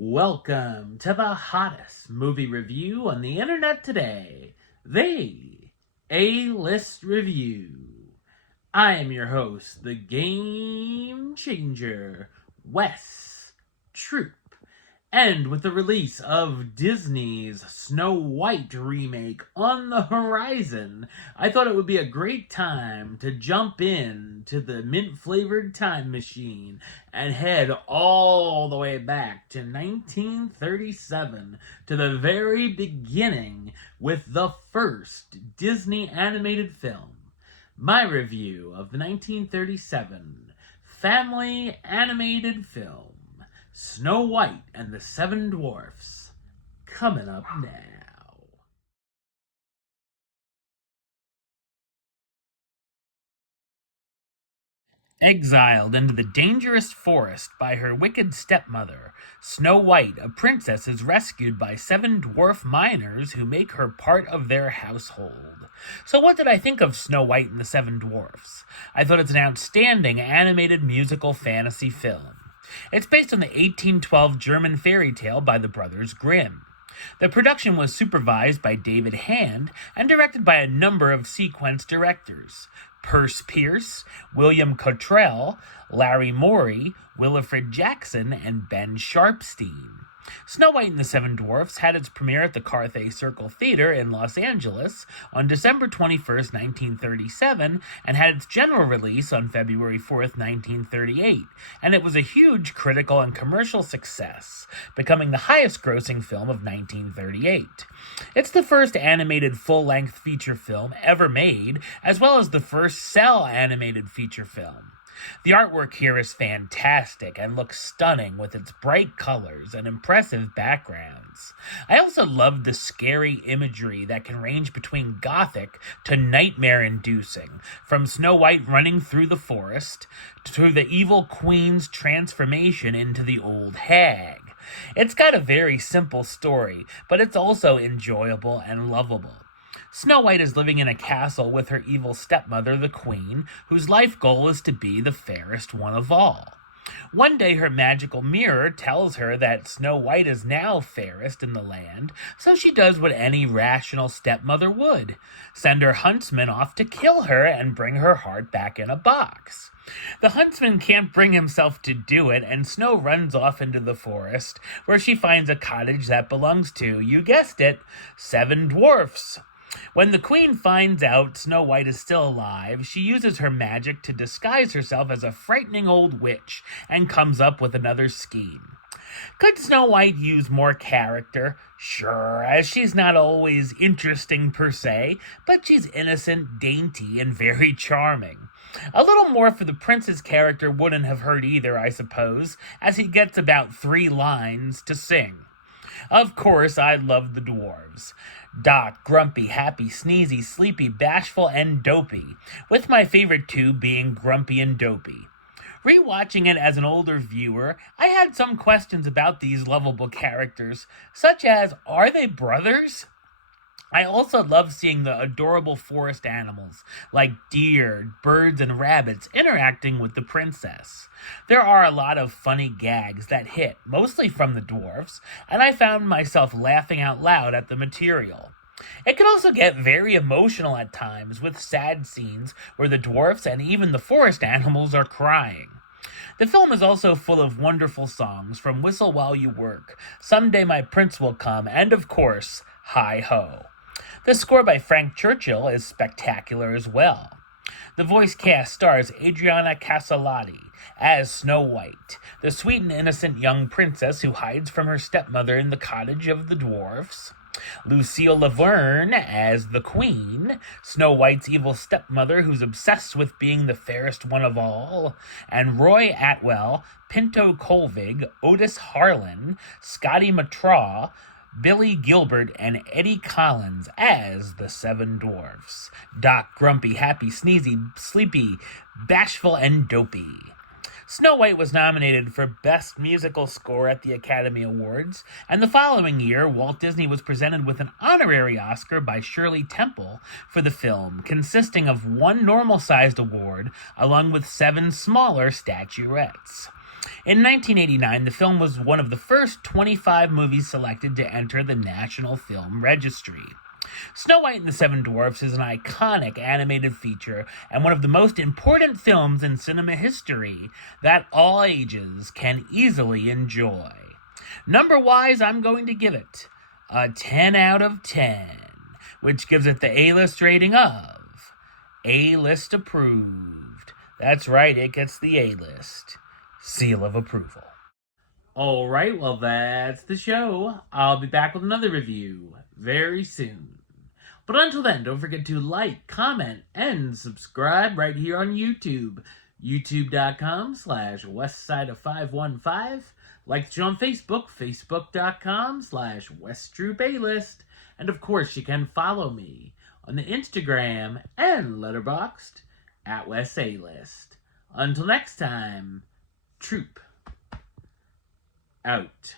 Welcome to the hottest movie review on the internet today, the A-List Review. I am your host, the Game Changer, Wes Troop. And with the release of Disney's Snow White remake on the horizon, I thought it would be a great time to jump in to the mint-flavored time machine and head all the way back to 1937, to the very beginning with the first Disney animated film. My review of the 1937 family animated film Snow White and the Seven Dwarfs, coming up now. Exiled into the dangerous forest by her wicked stepmother, Snow White, a princess, is rescued by seven dwarf miners who make her part of their household. So what did I think of Snow White and the Seven Dwarfs? I thought it's an outstanding animated musical fantasy film. It's based on the 1812 German fairy tale by the Brothers Grimm. The production was supervised by David Hand and directed by a number of sequence directors: Perce Pierce, William Cottrell, Larry Morey, Wilfred Jackson, and Ben Sharpstein. Snow White and the Seven Dwarfs had its premiere at the Carthay Circle Theater in Los Angeles on December 21st, 1937, and had its general release on February 4th, 1938, and it was a huge critical and commercial success, becoming the highest-grossing film of 1938. It's the first animated full-length feature film ever made, as well as the first cel animated feature film. The artwork here is fantastic and looks stunning with its bright colors and impressive backgrounds. I also love the scary imagery that can range between gothic to nightmare-inducing, from Snow White running through the forest to the evil queen's transformation into the old hag. It's got a very simple story, but it's also enjoyable and lovable. Snow White is living in a castle with her evil stepmother, the Queen, whose life goal is to be the fairest one of all. One day her magical mirror tells her that Snow White is now fairest in the land, so she does what any rational stepmother would: send her huntsman off to kill her and bring her heart back in a box. The huntsman can't bring himself to do it, and Snow runs off into the forest, where she finds a cottage that belongs to, you guessed it, seven dwarfs. When the queen finds out Snow White is still alive, she uses her magic to disguise herself as a frightening old witch and comes up with another scheme. Could Snow White use more character? Sure, as she's not always interesting per se, but she's innocent, dainty, and very charming. A little more for the prince's character wouldn't have hurt either, I suppose, as he gets about 3 lines to sing. Of course, I love the dwarves. Doc, Grumpy, Happy, Sneezy, Sleepy, Bashful, and Dopey, with my favorite 2 being Grumpy and Dopey. Rewatching it as an older viewer, I had some questions about these lovable characters, such as, are they brothers? I also love seeing the adorable forest animals, like deer, birds, and rabbits, interacting with the princess. There are a lot of funny gags that hit, mostly from the dwarfs, and I found myself laughing out loud at the material. It can also get very emotional at times, with sad scenes where the dwarfs and even the forest animals are crying. The film is also full of wonderful songs, from Whistle While You Work, Someday My Prince Will Come, and of course, Hi Ho. The score by Frank Churchill is spectacular as well. The voice cast stars Adriana Caselotti as Snow White, the sweet and innocent young princess who hides from her stepmother in the cottage of the dwarfs; Lucille Laverne as the Queen, Snow White's evil stepmother who's obsessed with being the fairest one of all; and Roy Atwell, Pinto Colvig, Otis Harlan, Scotty Matraw, Billy Gilbert, and Eddie Collins as the Seven Dwarfs: Doc, Grumpy, Happy, Sneezy, Sleepy, Bashful, and Dopey. Snow White was nominated for Best Musical Score at the Academy Awards, and the following year, Walt Disney was presented with an honorary Oscar by Shirley Temple for the film, consisting of one normal-sized award along with 7 smaller statuettes. In 1989, the film was one of the first 25 movies selected to enter the National Film Registry. Snow White and the Seven Dwarfs is an iconic animated feature and one of the most important films in cinema history that all ages can easily enjoy. Number-wise, I'm going to give it a 10 out of 10, which gives it the A-list rating of A-list approved. That's right, it gets the A-list seal of approval. Alright, well that's the show. I'll be back with another review very soon. But until then, don't forget to like, comment, and subscribe right here on YouTube. YouTube.com/WestsideOf515. Like the show on Facebook, Facebook.com/WestTruePaylist. And of course, you can follow me on the Instagram and Letterboxd at WestAlist. Until next time, Troop out.